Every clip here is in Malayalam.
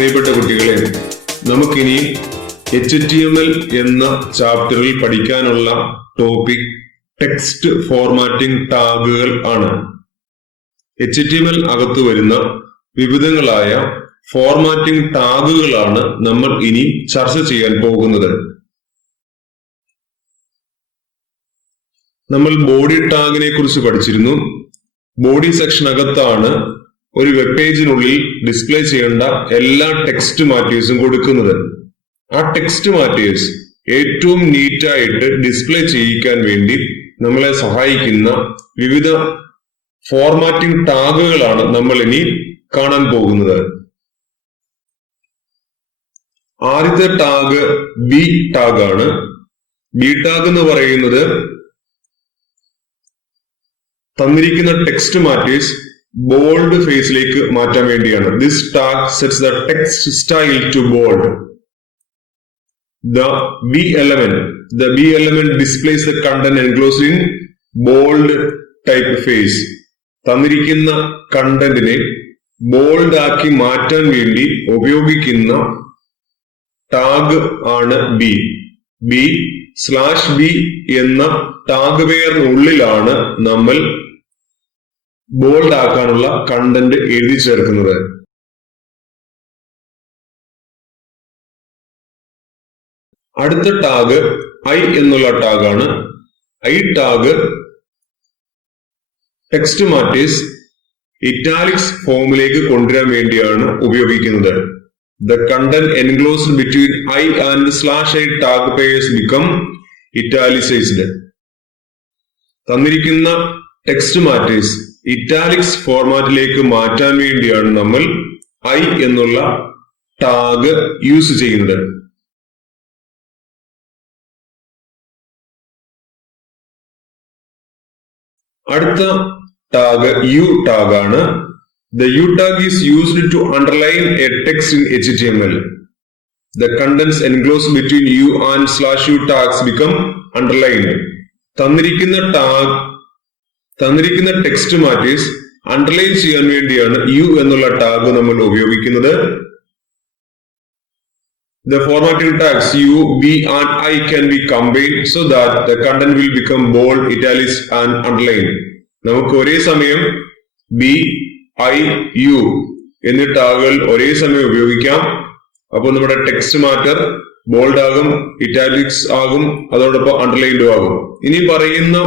പ്രിയപ്പെട്ട കുട്ടികളെ, നമുക്കിനി HTML എന്ന ചാപ്റ്ററിൽ പഠിക്കാനുള്ള ടോപ്പിക് ടെക്സ്റ്റ് ഫോർമാറ്റിംഗ് ടാഗുകൾ ആണ്. HTML അകത്ത് വരുന്ന വിവിധങ്ങളായ ഫോർമാറ്റിംഗ് ടാഗുകളാണ് നമ്മൾ ഇനി ചർച്ച ചെയ്യാൻ പോകുന്നത്. നമ്മൾ ബോഡി ടാഗിനെ കുറിച്ച് പഠിച്ചിരുന്നു. ബോഡി സെക്ഷൻ അകത്താണ് ഒരു വെബ് പേജിനുള്ളിൽ ഡിസ്പ്ലേ ചെയ്യേണ്ട എല്ലാ ടെക്സ്റ്റ് മാറ്റേഴ്സും കൊടുക്കുന്നത്. ആ ടെക്സ്റ്റ് മാറ്റേഴ്സ് ഏറ്റവും നീറ്റായിട്ട് ഡിസ്പ്ലേ ചെയ്യിക്കാൻ വേണ്ടി നമ്മളെ സഹായിക്കുന്ന വിവിധ ഫോർമാറ്റിംഗ് ടാഗുകളാണ് നമ്മൾ ഇനി കാണാൻ പോകുന്നത്. ആദ്യത്തെ ടാഗ് ബി ടാഗ് ആണ്. ബി ടാഗ് എന്ന് പറയുന്നത് തന്നിരിക്കുന്ന ടെക്സ്റ്റ് മാറ്റേഴ്സ് ബോൾഡ് ഫേസിലേക്ക് മാറ്റാൻ വേണ്ടിയാണ്. This tag sets the text style to bold. The B element displays the content enclosed in bold typeface. തന്നിരിക്കുന്ന കണ്ടന്റിനെ ബോൾഡ് ആക്കി മാറ്റാൻ വേണ്ടി ഉപയോഗിക്കുന്ന ടാഗ് ആണ് ബി. B/B എന്ന ടാഗ് പെയറിനുള്ളിലാണ് നമ്മൾ ബോൾഡ് ആക്കാനുള്ള കണ്ടന്റ് എഴുതി ചേർക്കുന്നത്. അടുത്ത ടാഗ് ഐ എന്നുള്ള ടാഗാണ്. I tag text matters italics ഫോമിലേക്ക് കൊണ്ടുവരാൻ വേണ്ടിയാണ് ഉപയോഗിക്കുന്നത്. The content enclosed between I and /I tag pairs become italicized. തന്നിരിക്കുന്ന ടെക്സ്റ്റ് മാറ്റേഴ്സ് ഇറ്റാലിക്സ് ഫോർമാറ്റിലേക്ക് മാറ്റാൻ വേണ്ടിയാണ് നമ്മൾ ഐ എന്നുള്ള ടാഗ് യൂസ് ചെയ്യുന്നത്. അടുത്ത ടാഗ് യു ടാഗ് ആണ്. The U tag is used to underline a text in HTML. The contents enclosed between U and /U tags become underlined. തന്നിരിക്കുന്ന ടെക്സ്റ്റ് മാറ്റേഴ്സ് അണ്ടർലൈൻ ചെയ്യാൻ വേണ്ടിയാണ് യു എന്നുള്ള ടാഗ് നമ്മൾ ഉപയോഗിക്കുന്നത്. The formatting tags U, B and I can be combined so that the content will become bold, italics and underlined. നമുക്ക് ഒരേ സമയം B, I, U എന്നീ ടാഗുകൾ ഒരേ സമയം ഉപയോഗിക്കാം. അപ്പോൾ നമ്മുടെ ടെക്സ്റ്റ് മാറ്റർ ബോൾഡ് ആകും, ഇറ്റാലിക്സ് ആകും, അതോടൊപ്പം അണ്ടർലൈൻഡും ആകും. ഇനി പറയുന്ന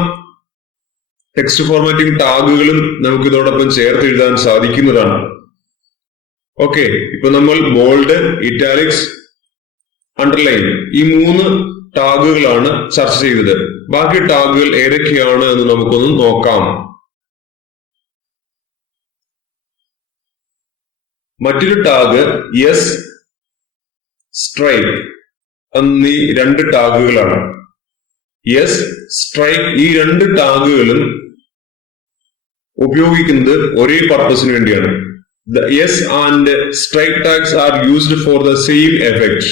ടെക്സ്റ്റ് ഫോർമാറ്റിംഗ് ടാഗുകളും നമുക്ക് ഇതോടൊപ്പം ചേർത്ത് എഴുതാൻ സാധിക്കുന്നതാണ്. ഓക്കെ, ഇപ്പൊ നമ്മൾ ബോൾഡ്, ഇറ്റാലിക്സ്, അണ്ടർലൈൻ ഈ 3 ടാഗുകളാണ് ചർച്ച ചെയ്തത്. ബാക്കി ടാഗുകൾ ഏതൊക്കെയാണ് എന്ന് നമുക്കൊന്ന് നോക്കാം. മറ്റൊരു ടാഗ് യെസ്, സ്ട്രൈക്ക് എന്നീ 2 ടാഗുകളാണ്. യെസ്, സ്ട്രൈക്ക് ഈ 2 ടാഗുകളും ഉപയോഗിക്കുന്നത് ഒരേ പർപ്പസിന് വേണ്ടിയാണ്. The yes and strike tags are used for the same effect.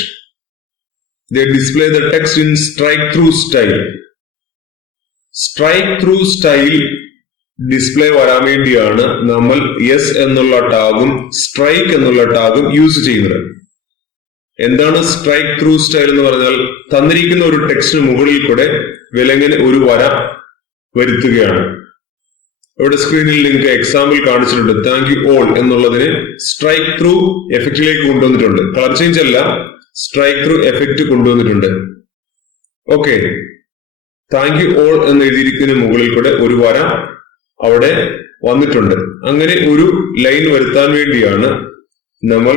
They display the text in strike-through style. Strike-through style display വരാൻ വേണ്ടിയാണ് നമ്മൾ യെസ് എന്നുള്ള ടാഗും സ്ട്രൈക്ക് എന്നുള്ള ടാഗും യൂസ് ചെയ്യുന്നത്. എന്താണ് സ്ട്രൈക്ക് ത്രൂ സ്റ്റൈൽ എന്ന് പറഞ്ഞാൽ, തന്നിരിക്കുന്ന ഒരു ടെക്സ്റ്റിന് മുകളിൽ കൂടെ വിലങ്ങനെ ഒരു വര വരുത്തുകയാണ്. ഇവിടെ സ്ക്രീനിൽ നിങ്ങൾക്ക് എക്സാമ്പിൾ കാണിച്ചിട്ടുണ്ട്. താങ്ക് യു ഓൾ എന്നുള്ളതിന് സ്ട്രൈക്ക് ത്രൂ എഫക്റ്റിലേക്ക് കൊണ്ടുവന്നിട്ടുണ്ട്. കളർ ചേഞ്ച് അല്ല, സ്ട്രൈക്ക് ത്രൂ എഫക്റ്റ് കൊണ്ടുവന്നിട്ടുണ്ട്. ഓക്കെ, താങ്ക് യു ഓൾ എന്ന് എഴുതിയിരിക്കുന്ന മുകളിൽ കൂടെ ഒരു വര അവിടെ വന്നിട്ടുണ്ട്. അങ്ങനെ ഒരു ലൈൻ വരുത്താൻ വേണ്ടിയാണ് നമ്മൾ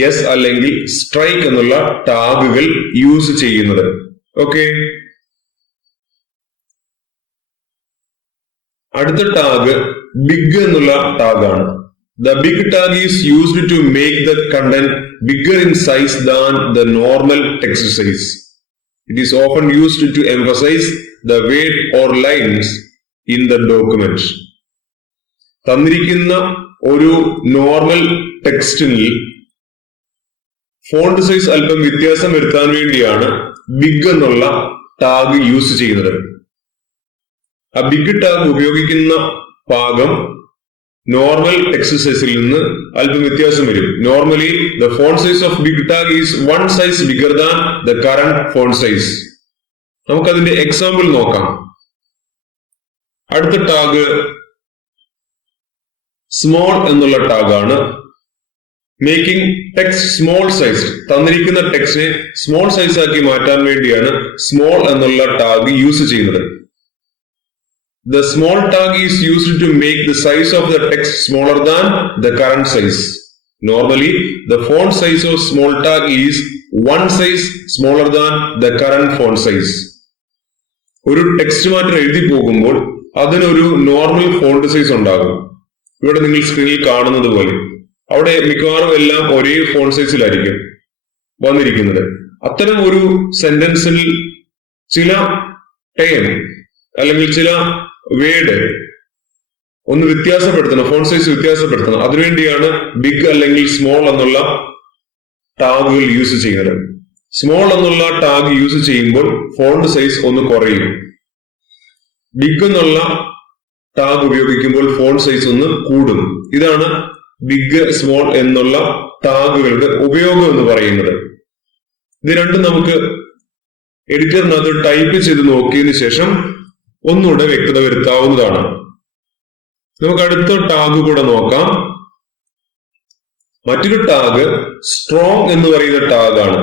യെസ് അല്ലെങ്കിൽ സ്ട്രൈക്ക് എന്നുള്ള ടാഗുകൾ യൂസ് ചെയ്യുന്നത്. ഓക്കെ, അടുത്ത ടാഗ് ബിഗ് എന്നുള്ള ടാഗാണ്. The big tag is used to make the content bigger in size than the normal text size. It is often used to emphasize the weight or lines in the document. തന്നിരിക്കുന്ന ഒരു നോർമൽ ടെക്സ്റ്റിൽ ഫോണ്ട് സൈസ് അല്പം വ്യത്യാസം വരുത്താൻ വേണ്ടിയാണ് ബിഗ് എന്നുള്ള ടാഗ് യൂസ് ചെയ്യുന്നത്. ആ ബിഗ് ടാഗ് ഉപയോഗിക്കുന്ന ഭാഗം നോർമൽ ടെക്സ്റ്റ് സൈസിൽ നിന്ന് അല്പം വ്യത്യാസം വരും. Normally the font size of big tag is 1 size bigger than the current font size. നമുക്കതിന്റെ എക്സാമ്പിൾ നോക്കാം. അടുത്ത ടാഗ് സ്മോൾ എന്നുള്ള ടാഗാണ്. Making text small size. തന്നിരിക്കുന്ന ടെക്സ്റ്റിനെ സ്മോൾ സൈസ് ആക്കി മാറ്റാൻ വേണ്ടിയാണ് സ്മോൾ എന്നുള്ള ടാഗ് യൂസ് ചെയ്യുന്നത്. The small tag is used to make the size of the text smaller than the current size. Normally, the font size of small tag is 1 size smaller than the current font size. ഒരു ടെക്സ്റ്റ് മാറ്റർ എഴുതി പോകുമ്പോൾ അതിനൊരു നോർമൽ ഫോണ്ട് സൈസ് ഉണ്ടാകും. ഇവിടെ നിങ്ങൾ സ്ക്രീനിൽ കാണുന്നത് പോലെ അവിടെ മിക്കവാറും എല്ലാം ഒരേ ഫോണ്ട് സൈസിലായിരിക്കും വന്നിരിക്കുന്നത്. അത്തരം ഒരു സെന്റൻസിൽ ചില ടേം അല്ലെങ്കിൽ ചില വേർഡ് ഒന്ന് വ്യത്യാസപ്പെടുത്തണം, ഫോണ്ട് സൈസ് വ്യത്യാസപ്പെടുത്തണം. അതിനുവേണ്ടിയാണ് ബിഗ് അല്ലെങ്കിൽ സ്മോൾ എന്നുള്ള ടാഗുകൾ യൂസ് ചെയ്യുന്നത്. സ്മോൾ എന്നുള്ള ടാഗ് യൂസ് ചെയ്യുമ്പോൾ ഫോണ്ട് സൈസ് ഒന്ന് കുറയും. ബിഗ് എന്നുള്ള ടാഗ് ഉപയോഗിക്കുമ്പോൾ ഫോണ്ട് സൈസ് ഒന്ന് കൂടും. ഇതാണ് ബിഗ് സ്മോൾ എന്നുള്ള ടാഗുകളുടെ ഉപയോഗം എന്ന് പറയുന്നത്. ഇത് രണ്ടും നമുക്ക് എഡിറ്ററിനകത്ത് ടൈപ്പ് ചെയ്ത് നോക്കിയതിനു ശേഷം ഒന്നുകൂടെ വ്യക്തത വരുത്താവുന്നതാണ്. നമുക്ക് അടുത്ത ടാഗ് കൂടെ നോക്കാം. മറ്റൊരു ടാഗ് സ്ട്രോങ് എന്ന് പറയുന്ന ടാഗാണ്.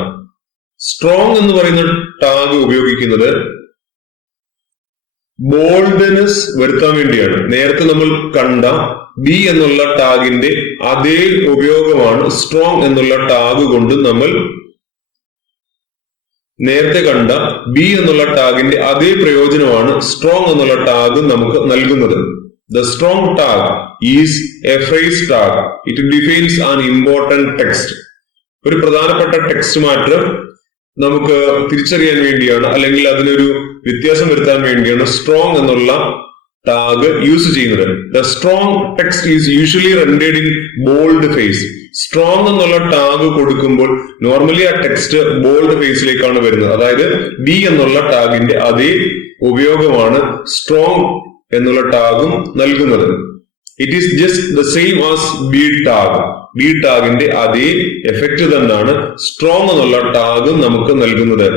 സ്ട്രോങ് എന്ന് പറയുന്ന ടാഗ് ഉപയോഗിക്കുന്നത് ബോൾഡ്നെസ് വരുത്താൻ വേണ്ടിയാണ്. നേരത്തെ നമ്മൾ കണ്ട ബി എന്നുള്ള ടാഗിന്റെ അതേ ഉപയോഗമാണ് സ്ട്രോങ് എന്നുള്ള ടാഗ് കൊണ്ട് നമ്മൾ നേരത്തെ കണ്ട ബി എന്നുള്ള ടാഗിന്റെ അതേ പ്രയോജനമാണ് സ്ട്രോങ് എന്നുള്ള ടാഗ് നമുക്ക് നൽകുന്നത്. The strong tag is A phrase tag. It defines an important text. ഒരു പ്രധാനപ്പെട്ട ടെക്സ്റ്റ് മാറ്റർ നമുക്ക് തിരിച്ചറിയാൻ വേണ്ടിയാണ്, അല്ലെങ്കിൽ അതിനൊരു വ്യത്യാസം വരുത്താൻ വേണ്ടിയാണ് സ്ട്രോങ് എന്നുള്ള ടാഗ് യൂസ് ചെയ്യുന്നത്. The strong text is usually rendered in bold face. Strong എന്നുള്ള ടാഗ് കൊടുക്കുമ്പോൾ നോർമലി ആ ടെക്സ്റ്റ് ബോൾഡ് ഫേസിലേക്കാണ് വരുന്നത്. അതായത് ബി എന്നുള്ള ടാഗിന്റെ അതേ ഉപയോഗമാണ് സ്ട്രോങ് എന്നുള്ള ടാഗും നൽകുന്നത്. It is just the same as B tag. B ടാഗിന്റെ അതേ എഫക്റ്റ് തന്നെയാണ് സ്ട്രോങ് എന്നുള്ള ടാഗും നമുക്ക് നൽകുന്നത്.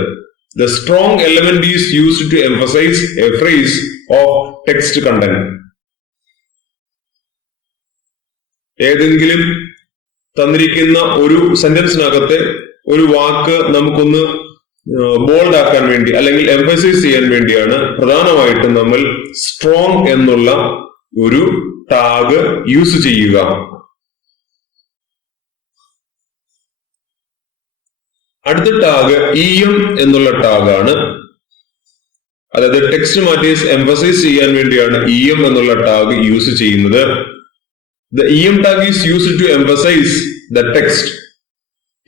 The strong element is used to emphasize a phrase of text content. ഏതെങ്കിലും തന്നിരിക്കുന്ന ഒരു സെന്റൻസിനകത്തെ ഒരു വാക്ക് നമുക്കൊന്ന് ബോൾഡ് ആക്കാൻ വേണ്ടി അല്ലെങ്കിൽ എംഫസൈസ് ചെയ്യാൻ വേണ്ടിയാണ് പ്രധാനമായിട്ടും നമ്മൾ സ്ട്രോങ് എന്നുള്ള ഒരു ടാഗ് യൂസ് ചെയ്യുക. അടുത്ത ടാഗ് ഇഎം എന്നുള്ള ടാഗാണ്. അതായത് ടെക്സ്റ്റ് മാറ്റി എംഫസൈസ് ചെയ്യാൻ വേണ്ടിയാണ് ഇഎം എന്നുള്ള ടാഗ് യൂസ് ചെയ്യുന്നത്. The EM tag is used to emphasize the text.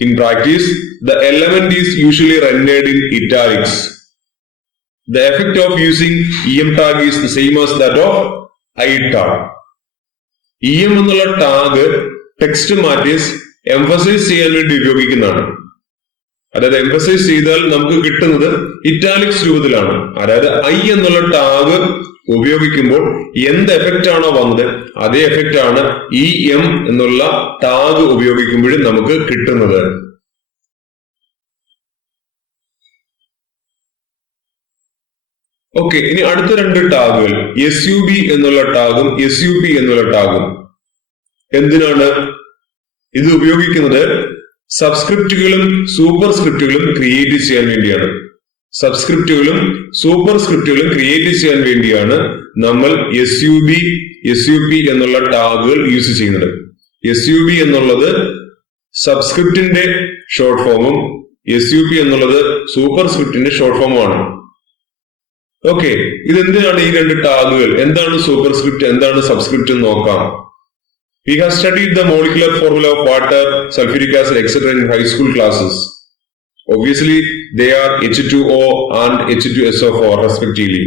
In practice the element is usually rendered in italics. The effect of using EM tag is the same as that of I tag. EM എന്നുള്ള ടാഗ് ടെക്സ്റ്റ് മാറ്റി എംഫസൈസ് ചെയ്യാൻ വേണ്ടി ഉപയോഗിക്കുന്നതാണ്. അതായത് എംഫസൈസ് ചെയ്താൽ നമുക്ക് കിട്ടുന്നത് ഇറ്റാലിക്സ് രൂപത്തിലാണ്. അതായത് ഐ എന്നുള്ള ടാഗ് ഉപയോഗിക്കുമ്പോൾ എന്ത് എഫക്റ്റ് ആണോ വന്നത് അതേ എഫക്റ്റ് ആണ് ഇ എം എന്നുള്ള ടാഗ് ഉപയോഗിക്കുമ്പോഴും നമുക്ക് കിട്ടുന്നത്. ഓക്കെ, ഇനി അടുത്ത രണ്ട് ടാഗുകൾ SUB എന്നുള്ള ടാഗും SUP എന്നുള്ള ടാഗും. എന്തിനാണ് ഇത് ഉപയോഗിക്കുന്നത്? സബ്സ്ക്രിപ്റ്റുകളും സൂപ്പർ സ്ക്രിപ്റ്റുകളും ക്രിയേറ്റ് ചെയ്യാൻ വേണ്ടിയാണ്. സബ്സ്ക്രിപ്റ്റുകളും സൂപ്പർ സ്ക്രിപ്റ്റുകളും ക്രിയേറ്റ് ചെയ്യാൻ വേണ്ടിയാണ് നമ്മൾ SUB, SUP എന്നുള്ള ടാഗുകൾ യൂസ് ചെയ്യുന്നത്. SUB എന്നുള്ളത് സബ്സ്ക്രിപ്റ്റിന്റെ ഷോർട്ട് ഫോമും SUP എന്നുള്ളത് സൂപ്പർ സ്ക്രിപ്റ്റിന്റെ ഷോർട്ട് ഫോമുമാണ്. ഓക്കെ, ഇതെന്തിനാണ് ഈ രണ്ട് ടാഗുകൾ? എന്താണ് സൂപ്പർ സ്ക്രിപ്റ്റ്, എന്താണ് സബ്സ്ക്രിപ്റ്റ് എന്ന് നോക്കാം. We have studied the molecular formula of water, sulfuric acid, etc. in high school classes. Obviously, they are H2O and H2SO4 respectively.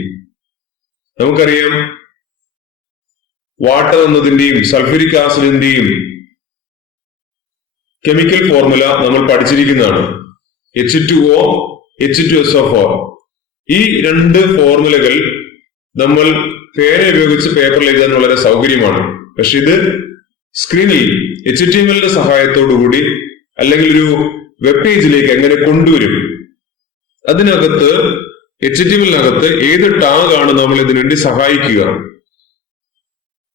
നമുക്കറിയാം വാട്ടർ എന്നതിന്റെയും സൾഫ്യൂരിക് ആസിഡിന്റെയും കെമിക്കൽ ഫോർമുല നമ്മൾ പഠിച്ചിരിക്കുന്നതാണ്. H2O, H2SO4. ഈ രണ്ട് ഫോർമുലകൾ നമ്മൾ പേന ഉപയോഗിച്ച് പേപ്പറിൽ എഴുതാൻ വളരെ സൗകര്യമാണ്. പക്ഷെ ഇത് സ്ക്രീനിൽ HTML സഹായത്തോടു കൂടി അല്ലെങ്കിൽ ഒരു വെബ് പേജിലേക്ക് എങ്ങനെ കൊണ്ടുവരും, അതിനകത്ത് HTML ഏത് ടാഗാണ് നമ്മൾ ഇതിനുവേണ്ടി സഹായിക്കുക.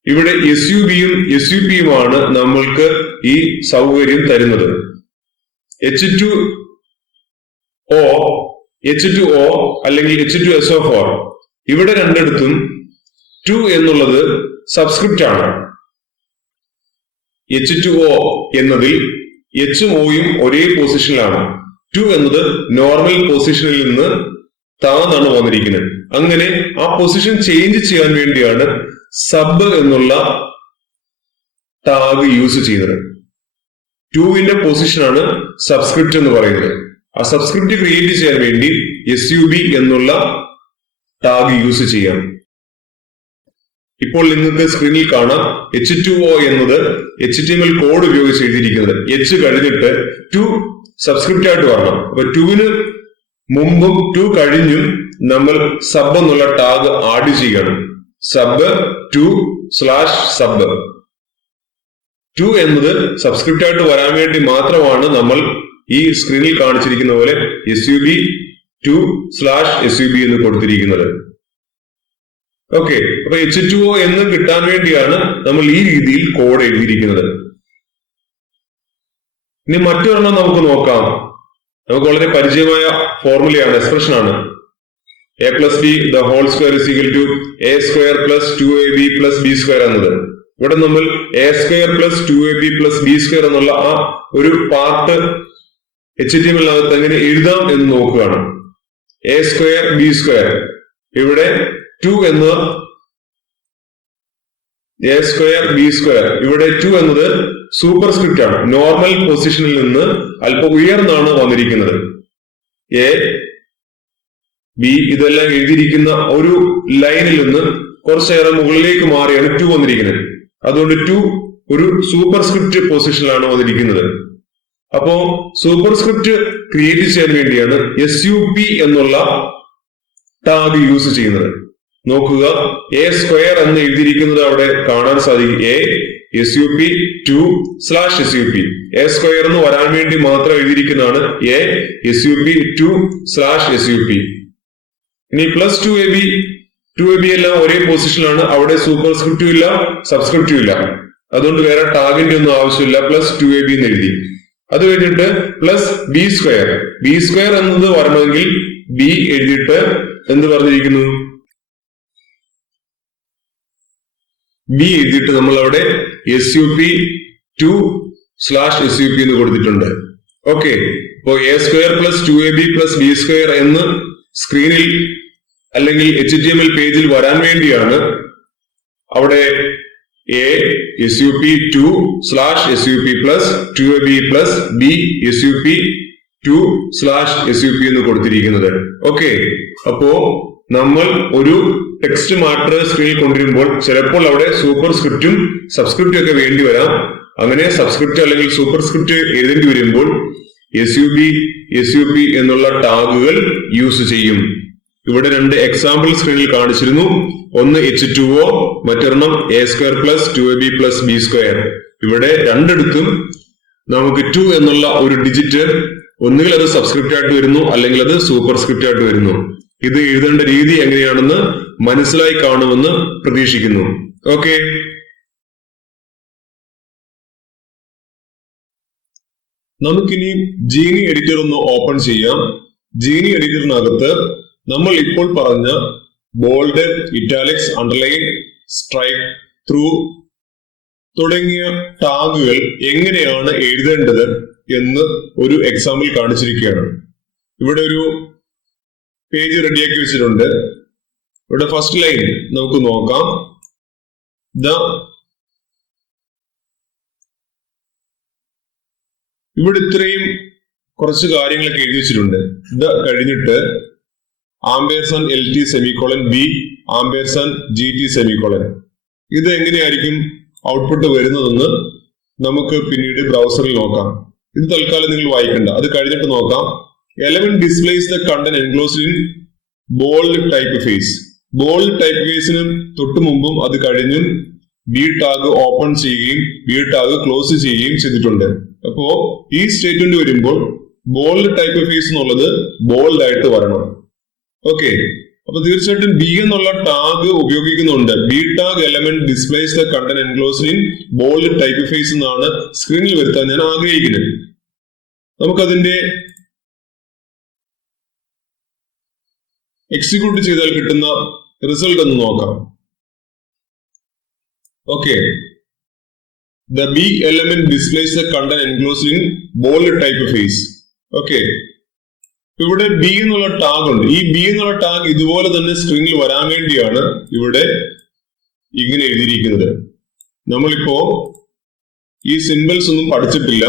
ഇവിടെ SUBയും SUPയുമാണ് നമ്മൾക്ക് ഈ സൗകര്യം തരുന്നത്. H2O അല്ലെങ്കിൽ H2SO4 ഇവിടെ രണ്ടിടത്തും 2 എന്നുള്ളത് സബ്സ്ക്രിപ്റ്റ് ആണ്. H2O എന്നതിൽ Hഉം Oയും ഒരേ പൊസിഷനിലാണ്. 2 എന്നത് നോർമൽ പൊസിഷനിൽ നിന്ന് താഴാണ് വന്നിരിക്കുന്നത്. അങ്ങനെ ആ പൊസിഷൻ ചേഞ്ച് ചെയ്യാൻ വേണ്ടിയാണ് സബ് എന്നുള്ള ടാഗ് യൂസ് ചെയ്യുന്നത്. 2വിന്റെ പൊസിഷനാണ് സബ്സ്ക്രിപ്റ്റ് എന്ന് പറയുന്നത്. ആ സബ്സ്ക്രിപ്റ്റ് ക്രിയേറ്റ് ചെയ്യാൻ വേണ്ടി SUB എന്നുള്ള ടാഗ് യൂസ് ചെയ്യാം. ഇപ്പോൾ നിങ്ങൾക്ക് സ്ക്രീനിൽ കാണാം H2O എന്നത് HTML കോഡ് ഉപയോഗിച്ച് എഴുതിയിരിക്കുന്നത്. H കഴിഞ്ഞിട്ട് 2 സബ്സ്ക്രിപ്റ്റ് ആയിട്ട് വരണം. അപ്പൊ 2വിന് മുമ്പും 2 കഴിഞ്ഞും നമ്മൾ സബ് എന്നുള്ള ടാഗ് ആഡ് ചെയ്യണം. സബ് 2/സബ് 2 എന്നത് സബ്സ്ക്രിപ്റ്റ് ആയിട്ട് വരാൻ വേണ്ടി മാത്രമാണ് നമ്മൾ ഈ സ്ക്രീനിൽ കാണിച്ചിരിക്കുന്ന പോലെ SUB 2/SUB എന്ന് കൊടുത്തിരിക്കുന്നത്. ഓക്കെ, അപ്പൊ H2O എന്ന് കിട്ടാൻ വേണ്ടിയാണ് നമ്മൾ ഈ രീതിയിൽ കോഡ് എഴുതിയിരിക്കുന്നത്. ഇനി മറ്റൊരെണ്ണം നമുക്ക് നോക്കാം. നമുക്ക് വളരെ പരിചയമായ ഫോർമുലയാണ്, എക്സ്പ്രഷൻ ആണ്. a+b² a² + 2ab + b² എന്നത്. ഇവിടെ നമ്മൾ a² + 2ab + b² എന്നുള്ള ആ ഒരു പാർട്ട് HTML എങ്ങനെ എഴുതാം എന്ന് നോക്കുകയാണ്. a² b². ഇവിടെ 2 എന്ന a² b². ഇവിടെ 2 എന്നത് സൂപ്പർ സ്ക്രിപ്റ്റ് ആണ്. നോർമൽ പൊസിഷനിൽ നിന്ന് അല്പം ഉയർന്നാണ് വന്നിരിക്കുന്നത്. എ ബി ഇതെല്ലാം എഴുതിയിരിക്കുന്ന ഒരു ലൈനിൽ നിന്ന് കുറച്ചേറെ മുകളിലേക്ക് മാറിയാണ് 2 വന്നിരിക്കുന്നത്. അതുകൊണ്ട് 2 ഒരു സൂപ്പർ സ്ക്രിപ്റ്റ് പൊസിഷനിലാണ് വന്നിരിക്കുന്നത്. അപ്പോ സൂപ്പർ സ്ക്രിപ്റ്റ് ക്രിയേറ്റ് ചെയ്യാൻ വേണ്ടിയാണ് SUP എന്നുള്ള ടാഗ് യൂസ് ചെയ്യുന്നത്. നോക്കുക, a² എന്ന് എഴുതിയിരിക്കുന്നത് അവിടെ കാണാൻ സാധിക്കും. SUP 2/SUP a² എന്ന് വരാൻ വേണ്ടി മാത്രം എഴുതിയിരിക്കുന്നതാണ് SUP 2/SUP. ഇനി +2ab എല്ലാം ഒരേ പൊസിഷനിലാണ്. അവിടെ സൂപ്പർ സ്ക്രിപ്റ്റും ഇല്ല സബ്സ്ക്രിപ്റ്റും ഇല്ല. അതുകൊണ്ട് വേറെ ടാഗിന്റെ ഒന്നും ആവശ്യമില്ല. +2ab എന്ന് എഴുതി. അത് കഴിഞ്ഞിട്ട് b² എന്നത് വരണമെങ്കിൽ b എഴുതിയിട്ട് എന്ത് പറഞ്ഞിരിക്കുന്നു, b എഴുതിയിട്ട് നമ്മൾ അവിടെ SUP 2/SUP എന്ന് കൊടുത്തിട്ടുണ്ട്. ഓക്കെ, അപ്പോ a² + 2ab + b² എന്ന് സ്ക്രീനിൽ അല്ലെങ്കിൽ HTML പേജിൽ വരാൻ വേണ്ടിയാണ് അവിടെ SUP 2/SUP + 2ab + b SUP 2/SUP എന്ന് കൊടുത്തിരിക്കുന്നത്. ഓക്കെ, അപ്പോ നമ്മൾ ഒരു ടെക്സ്റ്റ് മാറ്റർ സ്ക്രീനിൽ കൊണ്ടുവരുമ്പോൾ ചിലപ്പോൾ അവിടെ സൂപ്പർ സ്ക്രിപ്റ്റും സബ്സ്ക്രിപ്റ്റും ഒക്കെ വേണ്ടി വരാം. അങ്ങനെ സബ്സ്ക്രിപ്റ്റ് അല്ലെങ്കിൽ സൂപ്പർ സ്ക്രിപ്റ്റ് എഴുതേണ്ടി വരുമ്പോൾ SUP എന്നുള്ള ടാഗുകൾ യൂസ് ചെയ്യും. ഇവിടെ 2 എക്സാമ്പിൾ സ്ക്രീനിൽ കാണിച്ചിരുന്നു. ഒന്ന് H2O, മറ്റൊരെണ്ണം a² + 2ab + b². ഇവിടെ രണ്ടിടത്തും നമുക്ക് 2 എന്നുള്ള ഒരു ഡിജിറ്റ് ഒന്നുകിൽ അത് സബ്സ്ക്രിപ്റ്റ് ആയിട്ട് വരുന്നു അല്ലെങ്കിൽ അത് സൂപ്പർ സ്ക്രിപ്റ്റ് ആയിട്ട് വരുന്നു. ഇത് എഴുതേണ്ട രീതി എങ്ങനെയാണെന്ന് മനസ്സിലായി കാണുമെന്ന് പ്രതീക്ഷിക്കുന്നു. ഓക്കെ, നമുക്കിനി ജീനി എഡിറ്റർ ഒന്ന് ഓപ്പൺ ചെയ്യാം. ജീനി എഡിറ്ററിനകത്ത് നമ്മൾ ഇപ്പോൾ പറഞ്ഞ bold, italics, underline, strike through തുടങ്ങിയ ടാഗുകൾ എങ്ങനെയാണ് എഴുതേണ്ടത് എന്ന് ഒരു എക്സാമ്പിൾ കാണിച്ചിരിക്കുകയാണ്. ഇവിടെ ഒരു പേജ് റെഡിയാക്കി വെച്ചിട്ടുണ്ട്. ഇവിടെ ഫസ്റ്റ് ലൈൻ നമുക്ക് നോക്കാം. ഇവിടെ ഇത്രയും കുറച്ച് കാര്യങ്ങളൊക്കെ എഴുതി വെച്ചിട്ടുണ്ട്. ഇത് കഴിഞ്ഞിട്ട് &LT B &GT . ഇത് എങ്ങനെയായിരിക്കും ഔട്ട്പുട്ട് വരുന്നതെന്ന് നമുക്ക് പിന്നീട് ബ്രൗസറിൽ നോക്കാം. ഇത് തൽക്കാലം നിങ്ങൾ വായിക്കണ്ട, അത് കഴിഞ്ഞിട്ട് നോക്കാം. Element displays the content enclosed in bold type face. Bold type ഫേസിന് തൊട്ട് മുമ്പും അത് കഴിഞ്ഞും ബി ടാഗ് ഓപ്പൺ ചെയ്യുകയും ബി ടാഗ് ക്ലോസ് ചെയ്യുകയും ചെയ്തിട്ടുണ്ട്. അപ്പോ ഈ സ്റ്റേറ്റ്മെന്റ് വരുമ്പോൾ ബോൾഡ് ടൈപ്പ് ഫേസ് എന്നുള്ളത് ബോൾഡ് ആയിട്ട് വരണം. ഓക്കെ, അപ്പൊ തീർച്ചയായിട്ടും ബി എന്നുള്ള ടാഗ് ഉപയോഗിക്കുന്നുണ്ട്. B tag element displays the content enclosed in bold type face എന്നാണ് സ്ക്രീനിൽ വരുത്താൻ ഞാൻ ആഗ്രഹിക്കുന്നത്. നമുക്കതിന്റെ എക്സിക്യൂട്ട് ചെയ്താൽ കിട്ടുന്ന റിസൾട്ട് ഒന്ന് നോക്കാം. Okay, the B element displays the content enclosed in bold type face. Okay, ഇവിടെ ബി എന്നുള്ള ടാഗ് ഉണ്ട്. ഈ ബി എന്നുള്ള ടാഗ് ഇതുപോലെ തന്നെ സ്ക്രീനിൽ വരാൻ വേണ്ടിയാണ് ഇവിടെ ഇങ്ങനെ എഴുതിയിരിക്കുന്നത്. നമ്മളിപ്പോ ഈ സിമ്പിൾസ് ഒന്നും പഠിച്ചിട്ടില്ല.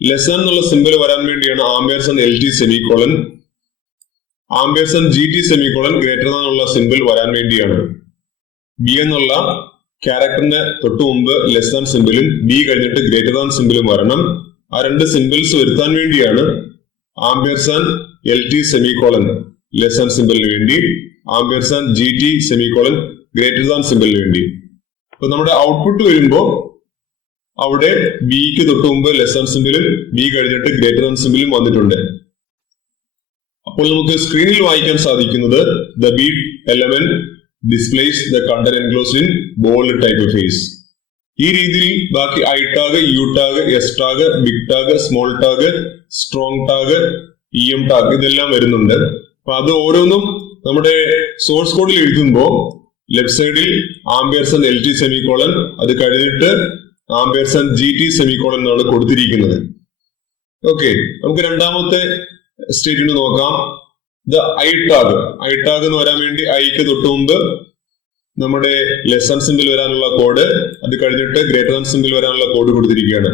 ലെസൺ എന്നുള്ള സിമ്പിൾ വരാൻ വേണ്ടിയാണ് ampersand L T semicolon, ampersand G T semicolon greater than ഉള്ള സിമ്പിൾ വരാൻ വേണ്ടിയാണ്. ബി എന്നുള്ള ക്യാരക്ടറിന്റെ തൊട്ട് മുമ്പ് ലെസ് ദാൻ സിമ്പിളും ബി കഴിഞ്ഞിട്ട് ഗ്രേറ്റർ ദാൻ സിമ്പിളും വരണം. ആ രണ്ട് സിമ്പിൾസ് വരുത്താൻ വേണ്ടിയാണ് ampersand L T semicolon less than സിമ്പിളിന് വേണ്ടി, ampersand G T semicolon greater than സിമ്പിളിന് വേണ്ടി. അപ്പൊ നമ്മുടെ ഔട്ട്പുട്ട് വരുമ്പോ അവിടെ ബിക്ക് തൊട്ട് മുമ്പ് ലെസ് ദാൻ സിമ്പിളും ബി കഴിഞ്ഞിട്ട് ഗ്രേറ്റർ ദാൻ സിമ്പിളും വന്നിട്ടുണ്ട്. അപ്പോൾ നമുക്ക് സ്ക്രീനിൽ വായിക്കാൻ സാധിക്കുന്നത് the B element displays the content enclosed in bold type face. ഈ രീതിയിൽ ബാക്കി I tag, U tag, S tag, big tag, small tag, strong tag, E M tag ഇതെല്ലാം വരുന്നുണ്ട്. അപ്പൊ അത് ഓരോന്നും നമ്മുടെ സോഴ്സ് കോഡിൽ എഴുതുമ്പോൾ ലെഫ്റ്റ് സൈഡിൽ ആംബേഴ്സൺ എൽ ടി സെമിക്കോളൻ, അത് കഴിഞ്ഞിട്ട് ആംബേഴ്സൺ ജി ടി സെമിക്കോളൻ എന്നാണ് കൊടുത്തിരിക്കുന്നത്. ഓക്കെ, നമുക്ക് രണ്ടാമത്തെ സ്റ്റേറ്റ്മെന്റ് നോക്കാം. The I tag, I tag എന്ന് വരാൻ വേണ്ടി ഐക്ക് തൊട്ട് മുമ്പ് നമ്മുടെ ലെസ് ദാൻ സിമ്പിൾ വരാനുള്ള കോഡ്, അത് കഴിഞ്ഞിട്ട് ഗ്രേറ്റർ ദാൻ സിമ്പിൾ വരാനുള്ള കോഡ് കൊടുത്തിരിക്കുകയാണ്.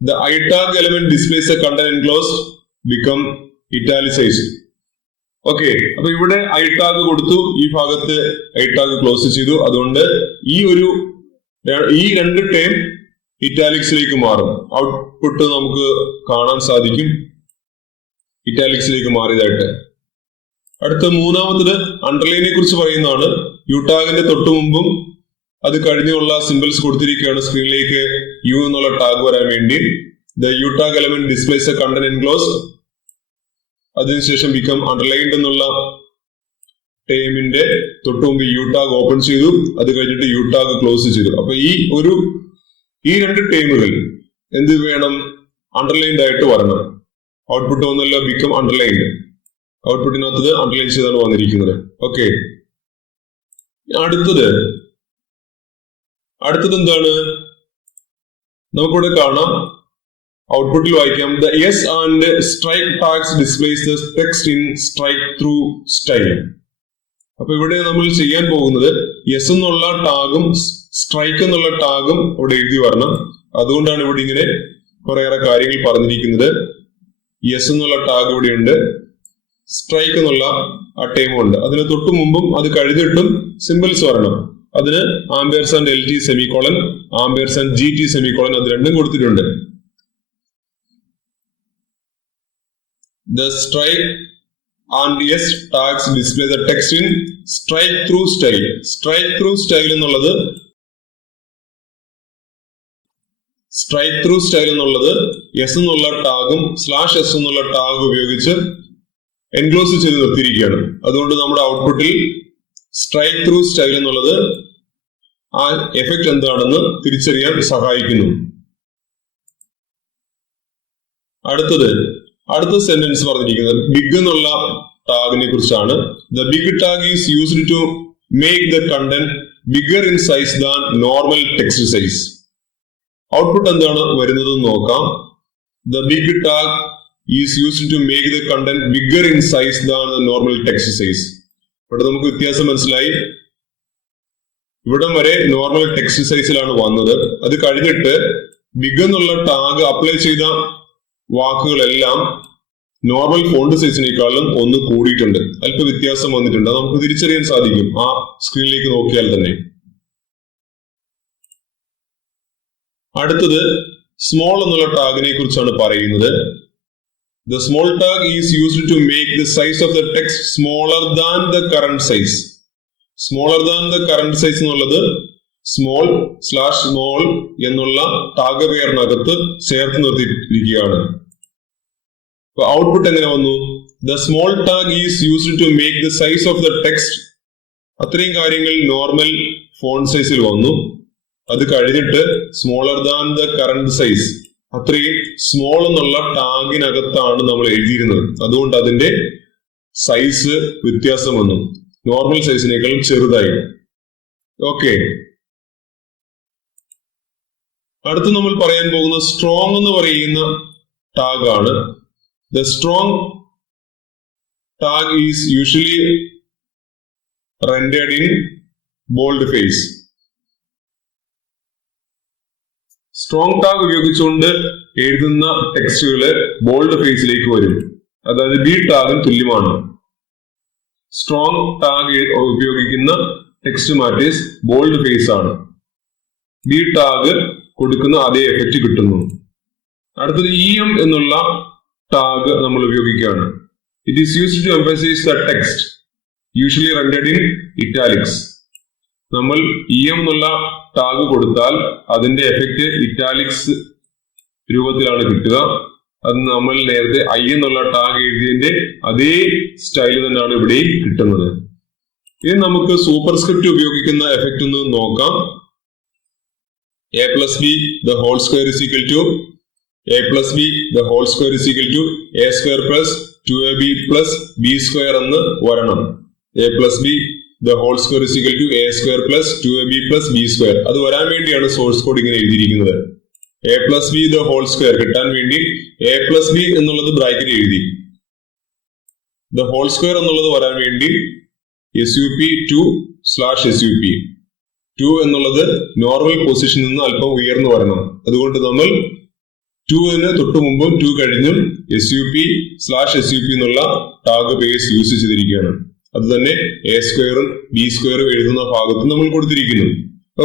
The I tag element displays a content enclosed become italicized. Okay, അപ്പൊ ഇവിടെ ഐ ടാഗ് കൊടുത്തു, ഈ ഭാഗത്ത് ഐ ടാഗ് ക്ലോസ് ചെയ്തു. അതുകൊണ്ട് ഈ രണ്ട് ടേം ഇറ്റാലിക്സിലേക്ക് മാറും. ഔട്ട്പുട്ട് നമുക്ക് കാണാൻ സാധിക്കും ഇറ്റാലിക്സിലേക്ക് മാറിയതായിട്ട്. അടുത്ത മൂന്നാമത്തത് അണ്ടർലൈനെ കുറിച്ച് പറയുന്നതാണ്. യു ടാഗിന്റെ തൊട്ട് മുമ്പും അത് കഴിഞ്ഞുള്ള സിമ്പിൾസ് കൊടുത്തിരിക്കുകയാണ് സ്ക്രീനിലേക്ക് യു എന്നുള്ള ടാഗ് വരാൻ വേണ്ടി. The U tag element displays a content enclosed, അതിനുശേഷം ബിക്കം അണ്ടർലൈൻഡ് എന്നുള്ള ടേമിന്റെ തൊട്ട് മുമ്പ് യു ടാഗ് ഓപ്പൺ ചെയ്തു, അത് കഴിഞ്ഞിട്ട് യു ടാഗ് ക്ലോസ് ചെയ്തു. അപ്പൊ ഈ രണ്ട് ടേമുകൾ എന്ത് വേണം, അണ്ടർലൈൻഡ് ആയിട്ട് വരണം. ഔട്ട്പുട്ട് വന്നല്ലോ ബിക്കം അണ്ടർലൈൻഡ്, ഔട്ട്പുട്ടിനകത്ത് അണ്ടർലൈൻ ചെയ്താണ് വന്നിരിക്കുന്നത്. ഓക്കെ, അടുത്തത് എന്താണ് നമുക്കിവിടെ കാണാം. ഔട്ട്പുട്ടിൽ വായിക്കാം, the yes and strike tags displays the text in strike through style. അപ്പൊ ഇവിടെ നമ്മൾ ചെയ്യാൻ പോകുന്നത് യെസ് എന്നുള്ള ടാഗും സ്ട്രൈക്ക് എന്നുള്ള ടാഗും ഇവിടെ എഴുതി വരണം. അതുകൊണ്ടാണ് ഇവിടെ ഇങ്ങനെ കുറേയേറെ കാര്യങ്ങൾ പറഞ്ഞിരിക്കുന്നത്. യെസ് എന്നുള്ള ടാഗ് ഇവിടെ ഉണ്ട്, സ്ട്രൈക്ക് എന്നുള്ള ആ ടൈമും ഉണ്ട്. അതിന് തൊട്ട് മുമ്പും അത് കഴിഞ്ഞിട്ടും സിമ്പിൾസ് വരണം. അതിന് ampersand L T semicolon, ampersand G T semicolon, അത് രണ്ടും കൊടുത്തിട്ടുണ്ട്. The strike and yes tags display the text in strike through style. Strike through style എന്നുള്ളത് എസ് എന്നുള്ള ടാഗും /s എന്നുള്ള ടാഗ് ഉപയോഗിച്ച് എൻക്ലോസ് ചെയ്ത് നിർത്തിയിരിക്കുകയാണ്. അതുകൊണ്ട് നമ്മുടെ ഔട്ട്പുട്ടിൽ സ്ട്രൈക്ക് ത്രൂ സ്റ്റൈൽ എന്നുള്ളത് ആ എഫക്ട് എന്താണെന്ന് തിരിച്ചറിയാൻ സഹായിക്കുന്നു. അടുത്ത സെന്റൻസ് പറഞ്ഞിരിക്കുന്നത് ബിഗ് എന്നുള്ള ടാഗിനെ കുറിച്ചാണ്. The big tag is used to make the content bigger in size than normal text size. Output എന്താണ് വരുന്നത് നോക്കാം. The big tag is used to make the content bigger in size than the normal text size. ഇവിടെ നമുക്ക് വ്യത്യാസം മനസ്സിലായി. ഇവിടം വരെ നോർമൽ ടെക്സ്റ്റ് സൈസിലാണ് വന്നത്. അത് കഴിഞ്ഞിട്ട് ബിഗ് എന്നുള്ള ടാഗ് അപ്ലൈ ചെയ്ത വാക്കുകളെല്ലാം നോർമൽ ഫോണ്ട് സൈസിനേക്കാളും ഒന്ന് കൂടിയിട്ടുണ്ട്, അല്പ വ്യത്യാസം വന്നിട്ടുണ്ട്. അത് നമുക്ക് തിരിച്ചറിയാൻ സാധിക്കും ആ സ്ക്രീനിലേക്ക് നോക്കിയാൽ തന്നെ. അടുത്തത് സ്മോൾ എന്നുള്ള ടാഗിനെ കുറിച്ചാണ് പറയുന്നത്. The small tag is used to make the size of the text smaller than the current size. Smaller than the current size എന്നുള്ളത് സ്മോൾ സ്ലാഷ് സ്മോൾ എന്നുള്ള ടാഗ് പെയറിനകത്ത് ചേർത്ത് നിർത്തിയിരിക്കുകയാണ്. അപ്പൊ ഔട്ട്പുട്ട് എങ്ങനെ വന്നു? The small tag is used to make the size of the text. അത്രയും കാര്യങ്ങൾ നോർമൽ ഫോണ്ട് സൈസിൽ വന്നു. അത് കഴിഞ്ഞിട്ട് smaller than the current size, അത്രയും സ്മോൾ എന്നുള്ള ടാഗിനകത്താണ് നമ്മൾ എഴുതിയിരുന്നത്. അതുകൊണ്ട് അതിന്റെ സൈസ് വ്യത്യാസം വന്നു, നോർമൽ സൈസിനേക്കാളും ചെറുതായി. ഓക്കെ, അടുത്ത് നമ്മൾ പറയാൻ പോകുന്ന സ്ട്രോങ് എന്ന് പറയുന്ന ടാഗ് ആണ്. The strong tag is usually rendered in bold face. Strong tag ഉപയോഗിച്ചുകൊണ്ട് എഴുതുന്ന ടെക്സ്റ്റുകള് ബോൾഡ് ഫേസിലേക്ക് വരും. അതായത് ബി ടാഗിന് തുല്യമാണ്. സ്ട്രോങ് ടാഗ് ഉപയോഗിക്കുന്ന ടെക്സ്റ്റ് മാറ്റേഴ്സ് ബോൾഡ് ഫേസ് ആണ്. ബി ടാഗ് കൊടുക്കുന്ന അതേ എഫക്റ്റ് കിട്ടുന്നു. അടുത്തത് EM എന്നുള്ള ടാഗ് നമ്മൾ ഉപയോഗിക്കുകയാണ്. It is used to emphasize the text, usually rendered in italics. നമ്മൾ EM എന്നുള്ള ടാഗ് കൊടുത്താൽ അതിന്റെ എഫക്റ്റ് ഇറ്റാലിക്സ് രൂപത്തിലാണ് കിട്ടുക. അത് നമ്മൾ നേരത്തെ I എന്നുള്ള ടാഗ് എഴുതിയതിന്റെ അതേ സ്റ്റൈൽ തന്നെയാണ് ഇവിടെ കിട്ടുന്നത്. ഇനി നമുക്ക് സൂപ്പർസ്ക്രിപ്റ്റ് ഉപയോഗിക്കുന്ന എഫക്റ്റ് ഒന്ന് നോക്കാം. a plus b the whole square is equal to a plus b the whole square is equal to a square plus 2ab plus b square എന്ന് വരണം. a plus b the whole square is equal to a square plus 2ab plus b square. അത് വരാൻ വേണ്ടിയാണ് സോഴ്സ് കോഡ് ഇങ്ങനെ എഴുതിയിരിക്കുന്നത്. a plus b the whole square കിട്ടാൻ വേണ്ടി a plus b എന്നുള്ളത് ബ്രാക്കറ്റ് എഴുതി. the whole square എന്നുള്ളത് വരാൻ വേണ്ടി sup 2/sup 2 എന്നുള്ളത് നോർമൽ പൊസിഷനിൽ നിന്ന് അല്പം ഉയർന്നു വരണം. അതുകൊണ്ട് നമ്മൾ 2ന് തൊട്ട് മുമ്പും 2 കഴിഞ്ഞും sup/sup എന്നുള്ള ടാഗ് ബേസ് യൂസ് ചെയ്തിരിക്കുകയാണ്. അത് തന്നെ a സ്ക്വയറും b സ്ക്വയറും എഴുതുന്ന ഭാഗത്ത് നമ്മൾ കൊടുത്തിരിക്കുന്നു.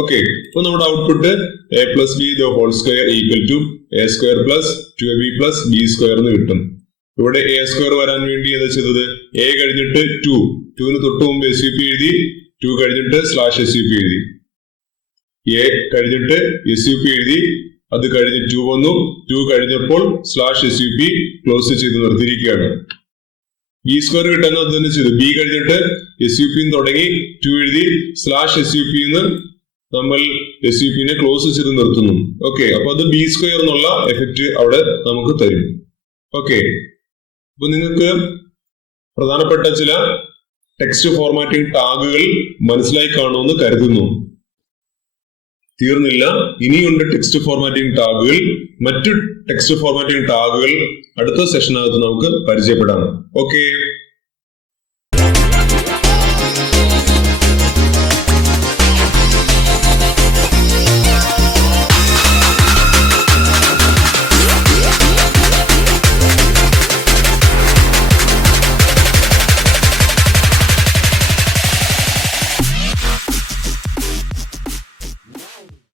ഓക്കെ, അപ്പൊ നമ്മുടെ output a plus b the whole square equal to a square plus 2ab plus b square എന്ന് കിട്ടും. ഇവിടെ a സ്ക്വയർ വരാൻ വേണ്ടി എന്താ ചെയ്തത്? a കഴിഞ്ഞിട്ട് 2ന് തൊട്ട് മുമ്പ് sup എഴുതി, 2 കഴിഞ്ഞിട്ട് /sup എഴുതി, a കഴിഞ്ഞിട്ട് sup എഴുതി, അത് കഴിഞ്ഞ് 2 വന്നു, 2 കഴിഞ്ഞപ്പോൾ /sup ക്ലോസ് ചെയ്ത് നിർത്തിയിരിക്കുകയാണ്. ബി സ്ക്വയർ കിട്ടാൻ അത് തന്നെ ചെയ്തു. ബി കഴിഞ്ഞിട്ട് sup തുടങ്ങി 2 എഴുതി /sup നമ്മൾ sup ക്ലോസ് ചെയ്ത് നിർത്തുന്നു. ഓക്കെ, അപ്പൊ അത് ബി സ്ക്വയർ എന്നുള്ള എഫക്റ്റ് അവിടെ നമുക്ക് തരും. ഓക്കെ, അപ്പൊ നിങ്ങൾക്ക് പ്രധാനപ്പെട്ട ചില ടെക്സ്റ്റ് ഫോർമാറ്റിംഗ് ടാഗുകൾ മനസ്സിലായി കാണുമെന്ന് കരുതുന്നു. തീർന്നില്ല, ഇനിയുണ്ട് ടെക്സ്റ്റ് ഫോർമാറ്റിംഗ് ടാഗുകൾ. മറ്റു ടെക്സ്റ്റ് ഫോർമാറ്റിംഗ് ടാഗുകൾ അടുത്ത സെഷനകത്ത് നമുക്ക് പരിചയപ്പെടാം. ഓക്കെ.